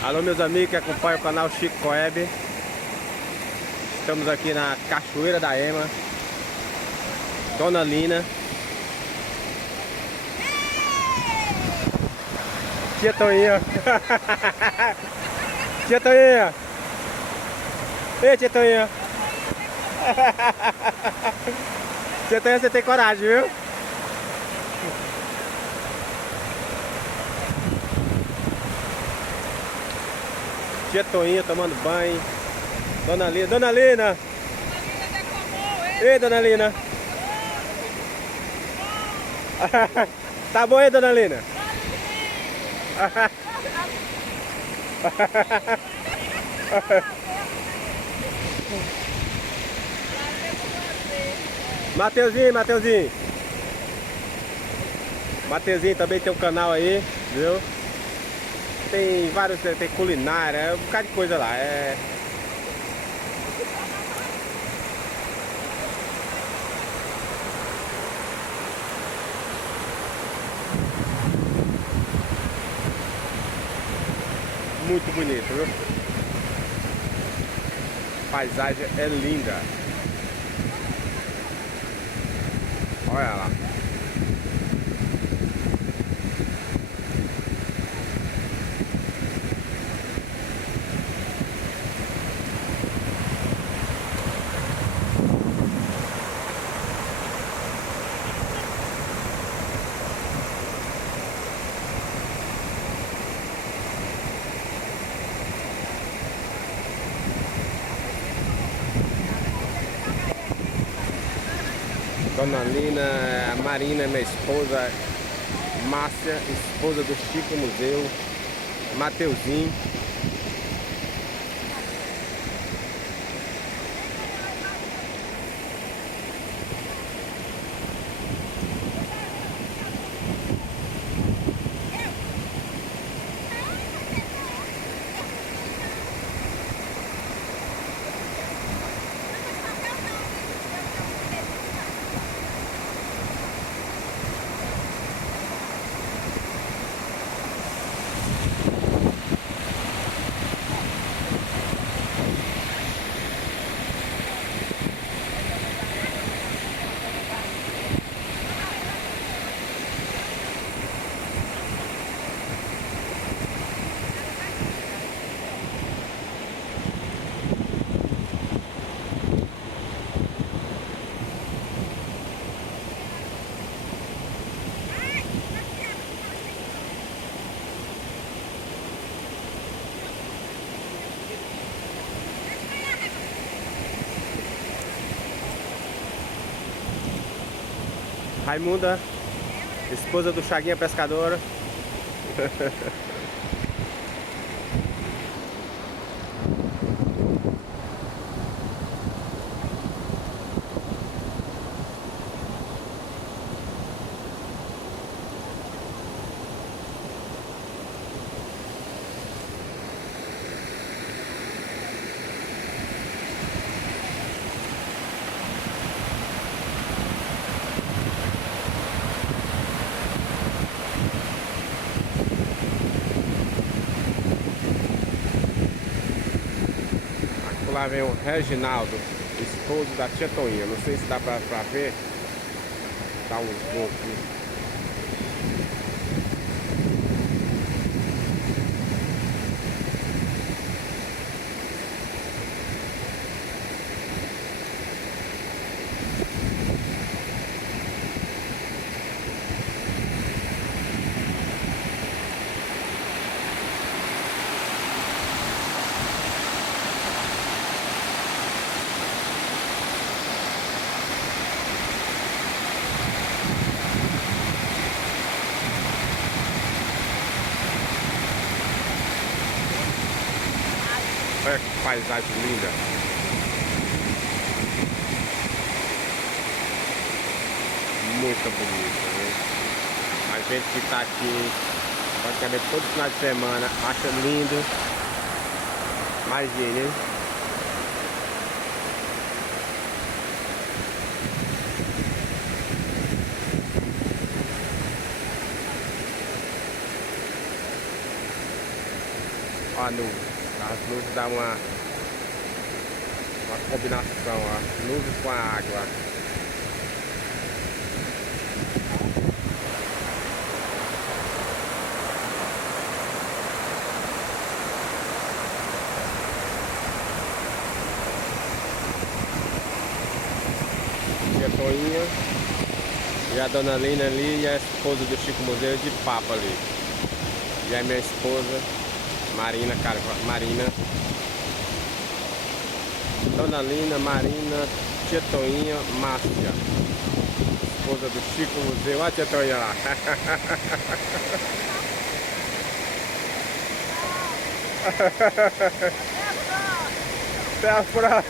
Alô, meus amigos que acompanham o canal Chico Coeb. Estamos aqui na Cachoeira da Ema. Dona Lina. Tia Toninha. Tia Toninha. Ei, tia Toninha. Tia Toninha, você tem coragem, viu? Tia Toninha tomando banho. Dona Lina. Dona Lina. Ei, Dona Lina. Tá bom aí, Dona Lina? Mateuzinho, Mateuzinho. Mateuzinho também tem um canal aí, viu? Tem vários, tem culinária, é um bocado de coisa lá. Muito bonito, viu? A paisagem é linda. Olha lá. Dona Lina, a Marina, minha esposa, Márcia, esposa do Chico Museu, Mateuzinho. Raimunda, esposa do Chaguinha Pescador. Lá vem o Reginaldo, esposo da tia Toninha. Não sei se dá pra ver. Dá um zoom aqui. Olha que paisagem linda. Muito bonita, né? A gente que tá aqui praticamente todo final de semana acha lindo. Imagine, hein? Ó a nuvem. As nuvens dão uma combinação, ó. Nuvens com a água. E a Toinha e a Dona Lina ali e a esposa do Chico Museu de papo ali. E a minha esposa Marina, cara, Marina, Dona Lina, Marina, tia Toinha, Márcia, esposa do Chico Museu. Olha a tia Toinha lá. Até a próxima.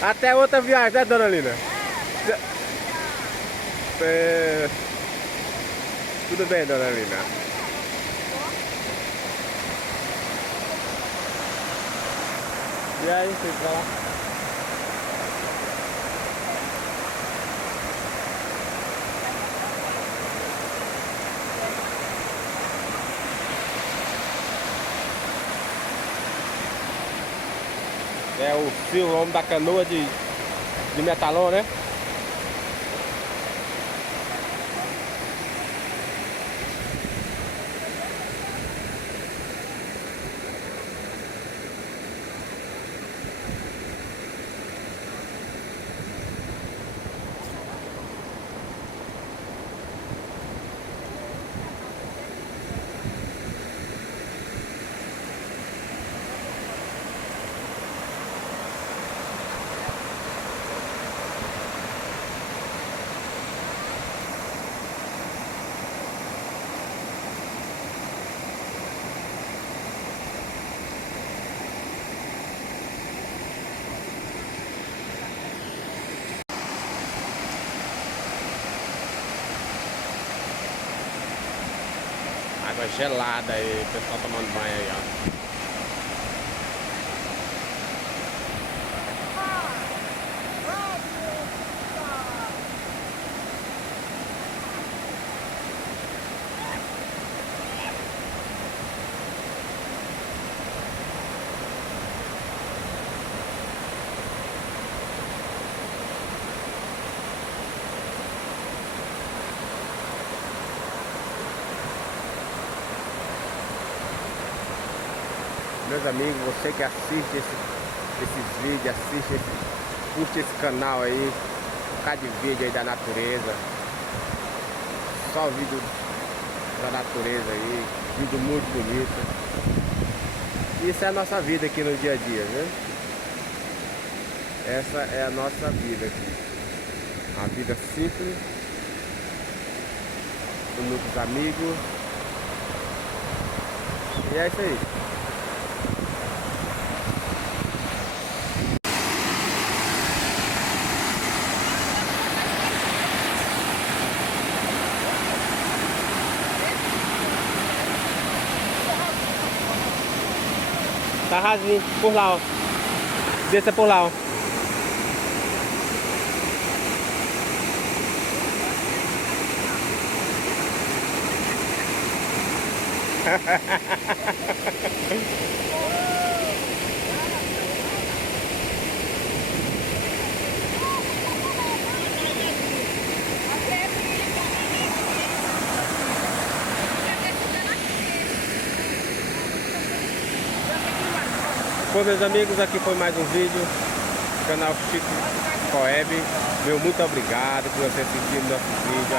Até outra viagem, né, Dona Lina? Tudo bem, Dona Lina? E aí, vocês vão lá? É o Silvio, o homem da canoa de metalon, né? Água gelada aí, o pessoal tomando banho aí, ó. Meus amigos, você que assiste esses vídeos, curte esse canal aí, um bocado de vídeo aí da natureza, só vídeo da natureza aí, vídeo muito bonito. Isso é a nossa vida aqui no dia a dia, viu? Essa é a nossa vida aqui, a vida simples, com muitos amigos, e é isso aí. Tá rasinho, por lá, ó. Desça por lá, ó. Bom, meus amigos, aqui foi mais um vídeo do canal Chico Coeb. Meu muito obrigado por você assistir o nosso vídeo.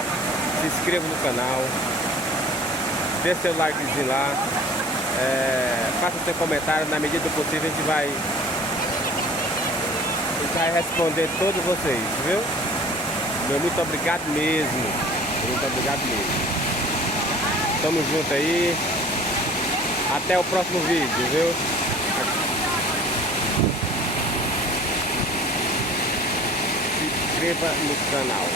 Se inscreva no canal, dê seu likezinho lá, faça seu comentário. Na medida do possível a gente vai responder todos vocês, viu? Meu muito obrigado mesmo. Muito obrigado mesmo. Tamo junto aí. Até o próximo vídeo, viu? Se inscreva no canal.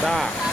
Tá.